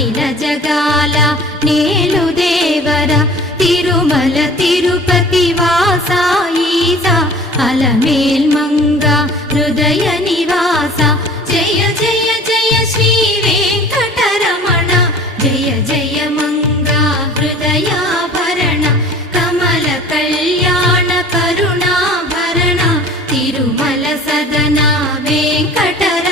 అఖిల జగాల నేలు దేవర తిరుమల తిరుపతి వాసా ఈసా అలమేల్ మంగ హృదయ నివాస జయ జయ జయ శ్రీ వెంకటరమణ జయ జయ మంగ హృదయాభరణ కమల కళ్యాణ కరుణాభరణ తిరుమల సదన వెంకటరమణ